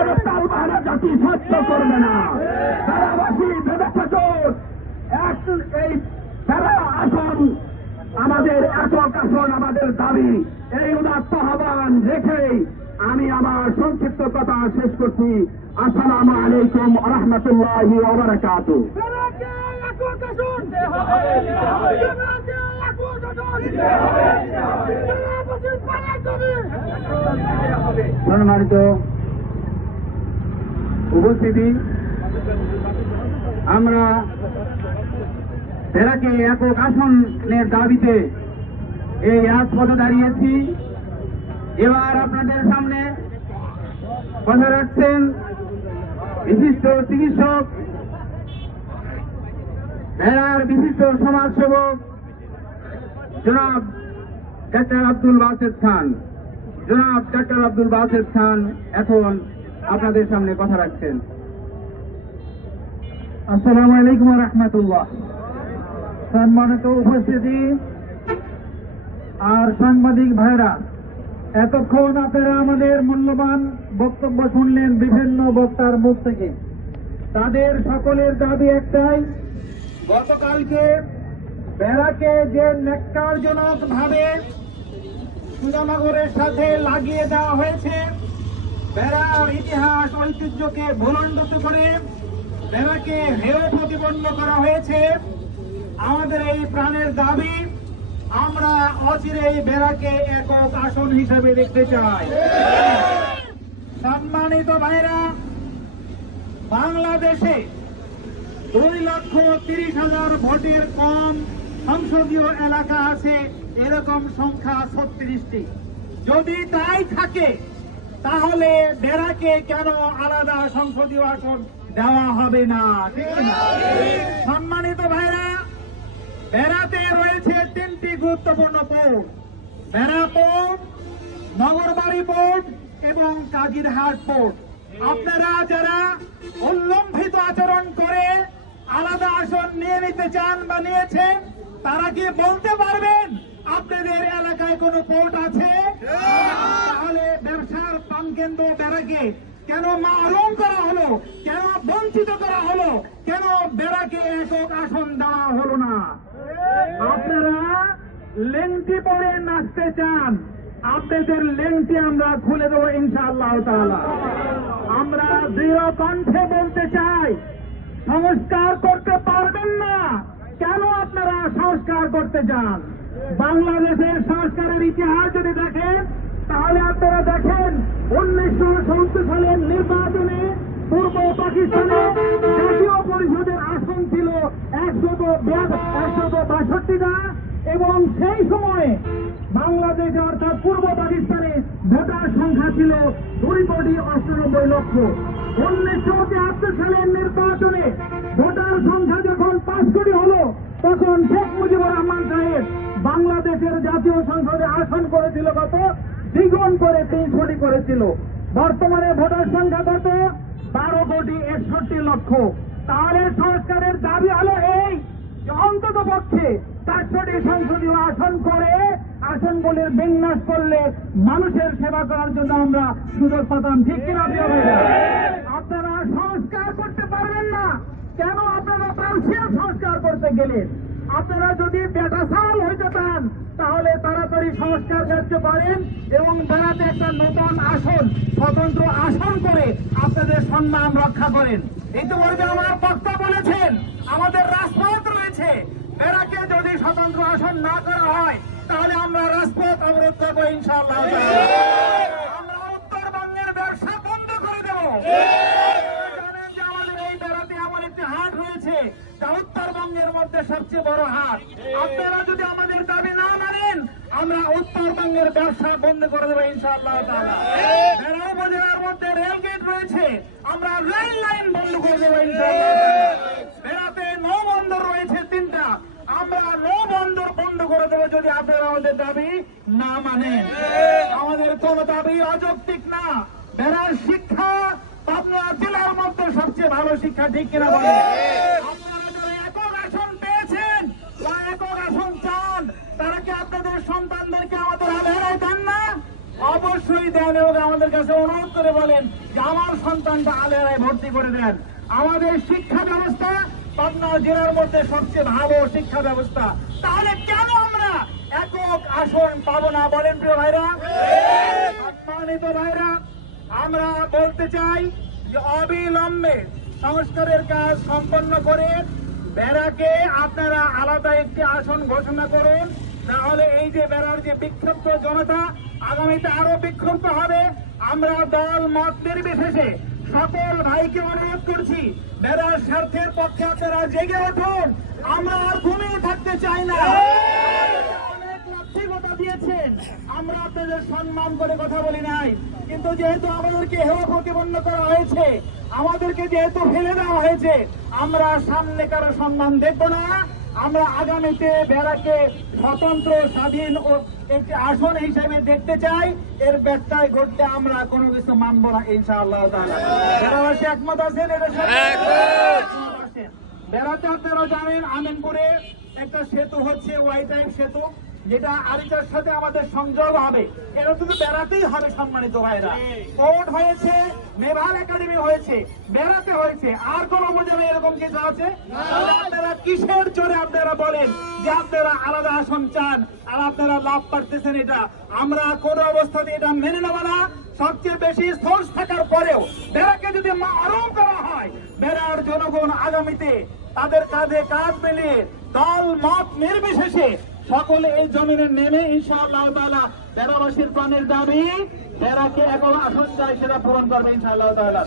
কোনো তালবাহানা জাতি সহ্য করবে না। বেড়াবাসী ভেবে থাকুন, এই বেড়া আসন আমাদের একক আসন আমাদের দাবি। এই উদাত্ত আহ্বান রেখেই আমি আমার সংক্ষিপ্ত কথা শেষ করছি। আসসালামু আলাইকুম ওয়া রাহমাতুল্লাহি ওয়া বারাকাতুহু। সম্মানিত উপস্থিতি, আমরা বেড়াকে একক আসনের দাবিতে এই রাজপথে দাঁড়িয়েছি। এবার আপনাদের সামনে কথা রাখছেন বিশিষ্ট চিকিৎসক, বেড়ার বিশিষ্ট সমাজসেবক জনাব ডাক্তার আব্দুল বাসেদ খান। জনাব ডাক্তার আব্দুল বাসেদ খান এখন আপনাদের সামনে কথা রাখছেন। আসসালামু আলাইকুম ওয়া রাহমাতুল্লাহ। সম্মানিত উপস্থিতি আর সাংবাদিক ভাইরা, এতক্ষণ আপনারা আমাদের মূল্যবান বক্তব্য শুনলেন বিভিন্ন বক্তার মুখ থেকে। তাদের সকলের দাবি একটাই, গতকালকে বেড়াকে যে ন্যাক্কারজনক ভাবে সুজানগরের সাথে লাগিয়ে দেওয়া হয়েছে, বেড়ার ইতিহাস ঐতিহ্যকে ভুলণ্ডিত করে বেড়াকে হেয় প্রতিপন্ন করা হয়েছে। আমাদের এই প্রাণের দাবি, আমরা অচিরেই বেড়াকে একক আসন হিসেবে দেখতে চাই। সম্মানিত ভাইরা, বাংলাদেশে 2,30,000 ভোটের কম সংসদীয় এলাকা আছে, এরকম সংখ্যা 36টি। যদি তাই থাকে তাহলে বেড়াকে কেন আলাদা সংসদীয় আসন দেওয়া হবে না? ঠিক না? সম্মানিত ভাইরা, বেড়াতে রয়েছে 3টি গুরুত্বপূর্ণ পোর্ট: বেড়া পোর্ট, নগরবাড়ি পোর্ট এবং কাজিরহাট পোর্ট। আপনারা যারা উল্লঙ্ঘিত আচরণ করে আলাদা আসন নিয়ে নিতে চান বা নিয়েছেন, তারা কি বলতে পারবেন আপনাদের এলাকায় কোনো পোর্ট আছে? তাহলে ব্যবসার প্রাণকেন্দ্র বেড়াকে কেন মাহরুম করা হলো, কেন বঞ্চিত করা হলো, কেন বেড়াকে একক আসন দেওয়া হলো না? আপনারা লেংটি পরে নাচতে চান, আপনাদের লেংটি আমরা খুলে দেবো ইনশাআল্লাহ তাআলা। আমরা দৃঢ় কণ্ঠে বলতে চাই, সংস্কার করতে পারবেন না, কেন আপনারা সংস্কার করতে চান? বাংলাদেশের সংস্কারের ইতিহাস যদি দেখেন, তাহলে আপনারা দেখেন 1970 সালের নির্বাচনে পূর্ব পাকিস্তানে জাতীয় পরিষদের আসন ছিল 162টা এবং সেই সময়ে বাংলাদেশে অর্থাৎ পূর্ব পাকিস্তানে ভোটার সংখ্যা ছিল 2,98,00,000। 1973 সালের নির্বাচনে ভোটার সংখ্যা যখন 5 কোটি হলো, তখন শেখ মুজিবুর রহমান সাহেব বাংলাদেশের জাতীয় সংসদে আসন করেছিল কত? দ্বিগুণ করে 3 করেছিল। বর্তমানে ভোটার সংখ্যা কত? 12,61,00,000। তাহলে সংস্কারের দাবি হলো এই, অন্তত পক্ষে 400টি সংসদীয় আসন করে আসনগুলির বিন্যাস করলে মানুষের সেবা করার জন্য আমরা সুযোগ পাতাম। ঠিক কিনা প্রিয় ভাইরা? আপনারা সংস্কার করতে পারবেন না, কেন আপনারা পার্সিয়াল সংস্কার করতে গেলেন? আপনারা যদি বেটাসাল হইতে চান তাহলে তাড়াতাড়ি সংস্কার কার্য করেন এবং বেড়াতে একটা নতুন আসন, স্বতন্ত্র আসন করে আপনাদের সম্মান রক্ষা করেন। ইতিমধ্যে আমার বক্তা বলেছেন, আমাদের রাজপথ রয়েছে, বেড়াকে যদি স্বতন্ত্র আসন না করা হয় তাহলে আমরা রাজপথ অবরোধ করবো ইনশাআল্লাহ। আমরা উত্তরবঙ্গের ব্যবসা বন্ধ করে দেব। জানেন যে আমাদের এই বেড়াতে এমন একটি হাট রয়েছে যা উত্তরবঙ্গের মধ্যে সবচেয়ে বড় হাট। আপনারা যদি আমাদের দাবি না মানেন, আমরা উত্তরবঙ্গের ব্যবসা বন্ধ করে দেবো ইনশাআল্লাহ তাআলা। বেড়া উপজেলার মধ্যে রেল গেট রয়েছে, আমরা রেল লাইন বন্ধ করে দেবো ইনশাআল্লাহ। বেড়াতে নৌবন্দর রয়েছে 3টা, আমরা নৌবন্দর বন্ধ করে দেবো যদি আপনারা আমাদের দাবি না মানেন। আমাদের কোন দাবি অযৌক্তিক না। বেড়ার শিক্ষা পাবনা জেলার মধ্যে সবচেয়ে ভালো শিক্ষা, ঠিক কিনা বলেন? আপনারা যারা একক আসন পেয়েছেন বা একক আসন চান, তারা কি আপনাদের সন্তানদেরকে আমাদের আধারায় দেন না? অবশ্যই দেন এবং আমাদের কাছে অনুরোধ করে বলেন যে আমার সন্তানটা আলেরায় ভর্তি করে দেন। আমাদের শিক্ষা ব্যবস্থা পাবনা জেলার মধ্যে সবচেয়ে ভালো শিক্ষা ব্যবস্থা, তাহলে কেন আমরা একক আসন পাবো না বলেন প্রিয় ভাইরা? সম্মানিত ভাইরা, আমরা বলতে চাই যে অবিলম্বে সংস্কারের কাজ সম্পন্ন করে বেড়াকে আপনারা আলাদা একটি আসন ঘোষণা করুন, নাহলে এই যে বেড়ার যে বিক্ষুব্ধ জনতা আগামীতে আরো বিক্ষুব্ধ হবে। আমরা দল মত নির্বিশেষে সকল ভাইকে অনুরোধ করছি, বেড়ার স্বার্থের পক্ষে আপনারা জেগে উঠুন। আমরা আর ঘুমিয়ে থাকতে চাই না। অনেক লাক্ষিকতা দিয়েছেন, আমরা আপনাদের সম্মান করে কথা বলি নাই, কিন্তু যেহেতু আমাদেরকে হেয় প্রতিপন্ন করা হয়েছে, আমাদেরকে যেহেতু ফেলে দেওয়া হয়েছে, আমরা সামনে কারো সম্মান দেখব না। আমরা আগামীতে বেড়াকে স্বতন্ত্র স্বাধীন ও একটি আসন হিসেবে দেখতে চাই। এর ব্যত্যয় ঘটলে আমরা কোনো কিছু মানব না ইনশাআল্লাহ তাআলা। বেড়াবাসী একমত আছেন? এটার সাথে বেড়াতে আপনারা জানেন আমিনপুরে একটা সেতু হচ্ছে, ওয়াই টাইম সেতু, যেটা আরিচার সাথে আমাদের সংযোগ হবে। এটা শুধু বেড়াতেই হবে সম্মানিত ভাইরা। কোর্ট হয়েছে, নেভাল একাডেমি হয়েছে, বেড়াতে হয়েছে, আর কোন উপজেলা এরকম কিছু আছে? আপনারা কিসের জোরে আপনারা বলেন যে আপনারা আলাদা আসন চান আর আপনারা লাভ পাচ্ছেন? এটা আমরা কোন অবস্থাতে এটা মেনে নেব না। সবচেয়ে বেশি সোর্স থাকার পরেও বেড়াকে যদি মারুম করা হয়, বেড়ার জনগণ আগামীতে তাদের কাঁধে কাঁধ মিলিয়ে দল মত নির্বিশেষে সকলে এই জমিনে নেমে ইনশাআল্লাহ তাআলা বেড়াবাসীর প্রাণের দাবি বেড়াকে এখন আসন চাই সেটা পূরণ করবে ইনশাআল্লাহ তাআলা।